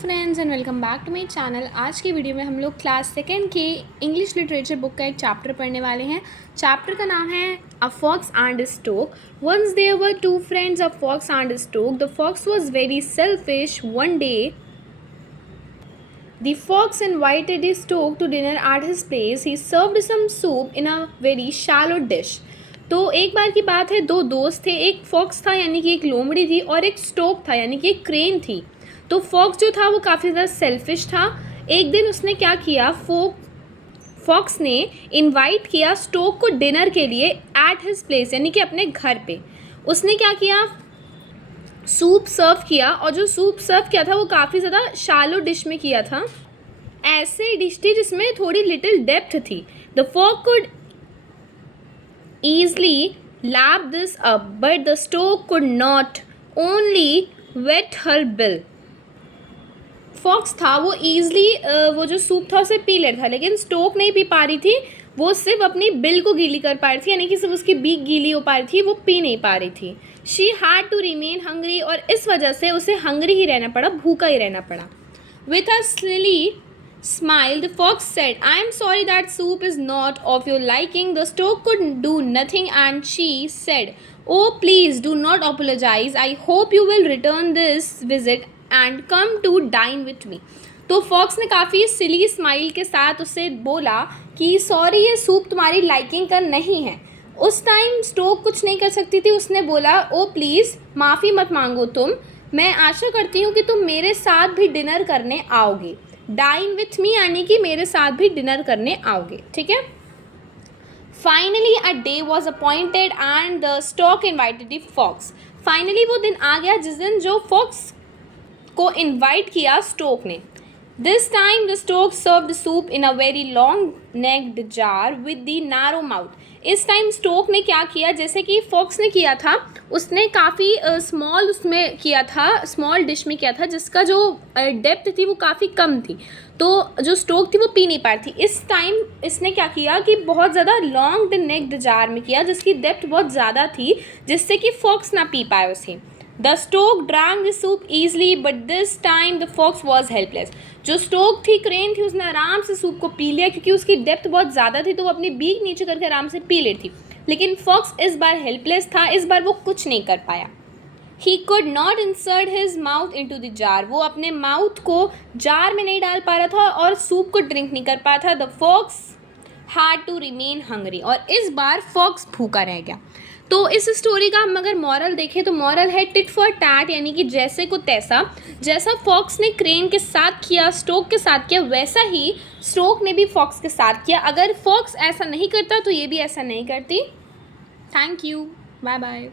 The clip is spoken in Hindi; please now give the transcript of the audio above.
Friends and welcome back to my channel. आज की वीडियो में हम लोग क्लास सेकेंड की इंग्लिश लिटरेचर बुक का एक चैप्टर पढ़ने वाले हैं। चैप्टर का नाम है a fox and a stork. Once there were two friends, a fox and a stork. The fox was very selfish. One day the fox invited the stork to dinner at his place. He served some soup in a very shallow dish. तो एक बार की बात है, दो दोस्त थे। एक फॉक्स था यानी कि एक लोमड़ी थी, और एक स्टोक था यानी कि एक क्रेन थी। तो फॉक्स जो था वो काफ़ी ज़्यादा सेल्फिश था। एक दिन उसने क्या किया, फॉक्स ने इनवाइट किया स्टोक को डिनर के लिए एट हिज प्लेस यानी कि अपने घर पे। उसने क्या किया, सूप सर्व किया, और जो सूप सर्व किया था वो काफ़ी ज़्यादा शालो डिश में किया था। ऐसे डिश थी जिसमें थोड़ी लिटिल डेप्थ थी। The fox could easily lap this up but the stork could not, only wet her bill. Fox था वो ईजली वो जो सूप था उसे पी लेता था, लेकिन स्टोक नहीं पी पा रही थी। वो सिर्फ अपनी बिल को गीली कर पा रही थी, यानी कि सिर्फ उसकी बीक गीली हो पा रही थी, वो पी नहीं पा रही थी। She had to remain hungry, और इस वजह से उसे हंग्री ही रहना पड़ा, भूखा ही रहना पड़ा। With a slyly smile, the fox said, I am sorry that soup is not of your liking. The stork could do nothing, and she said, Oh, please do not apologize. I hope you will return this visit and come to dine with me. तो फॉक्स ने काफ़ी सिली स्माइल के साथ उससे बोला कि सॉरी, ये सूप तुम्हारी लाइकिंग का नहीं है। उस टाइम स्टोक कुछ नहीं कर सकती थी। उसने बोला, ओ प्लीज़, माफ़ी मत मांगो तुम, मैं आशा करती हूँ कि तुम मेरे साथ भी डिनर करने आओगे। डाइन विथ मी यानी कि मेरे साथ भी डिनर करने आओगे, ठीक है। Finally a day was appointed and the stork invited the fox. Finally वो दिन आ गया जिस दिन जो फॉक्स को इन्वाइट किया स्टोक ने। This time the stork served soup in a very long necked jar with the narrow mouth. इस टाइम स्टोक ने क्या किया, जैसे कि फॉक्स ने किया था, उसने काफ़ी स्मॉल उसमें किया था, स्मॉल डिश में किया था, जिसका जो डेप्थ थी वो काफ़ी कम थी, तो जो स्टोक थी वो पी नहीं पा रही थी। इस टाइम इसने क्या किया कि बहुत ज़्यादा लॉन्ग नेक्ड जार में किया, जिसकी डेप्थ बहुत ज़्यादा थी, जिससे कि फॉक्स ना पी पाए उसे। The stork drank the soup easily but this time the fox was helpless. जो स्टोक थी, क्रेन थी, उसने आराम से सूप को पी लिया, क्योंकि उसकी डेप्थ बहुत ज़्यादा थी, तो वो अपनी बीक नीचे करके आराम से पी लेती थी। लेकिन फॉक्स इस बार हेल्पलेस था, इस बार वो कुछ नहीं कर पाया। He could not insert his mouth into the jar. वो अपने माउथ को जार में नहीं डाल पा रहा था और सूप को ड्रिंक नहीं कर पाया था। The fox had to remain hungry. और इस बार फॉक्स भूखा रह गया। तो इस स्टोरी का हम अगर मॉरल देखें तो मॉरल है टिट फॉर टैट, यानी कि जैसे को तैसा। जैसा फॉक्स ने क्रेन के साथ किया, स्टोक के साथ किया, वैसा ही स्टोक ने भी फॉक्स के साथ किया। अगर फॉक्स ऐसा नहीं करता तो ये भी ऐसा नहीं करती। Thank you, bye bye.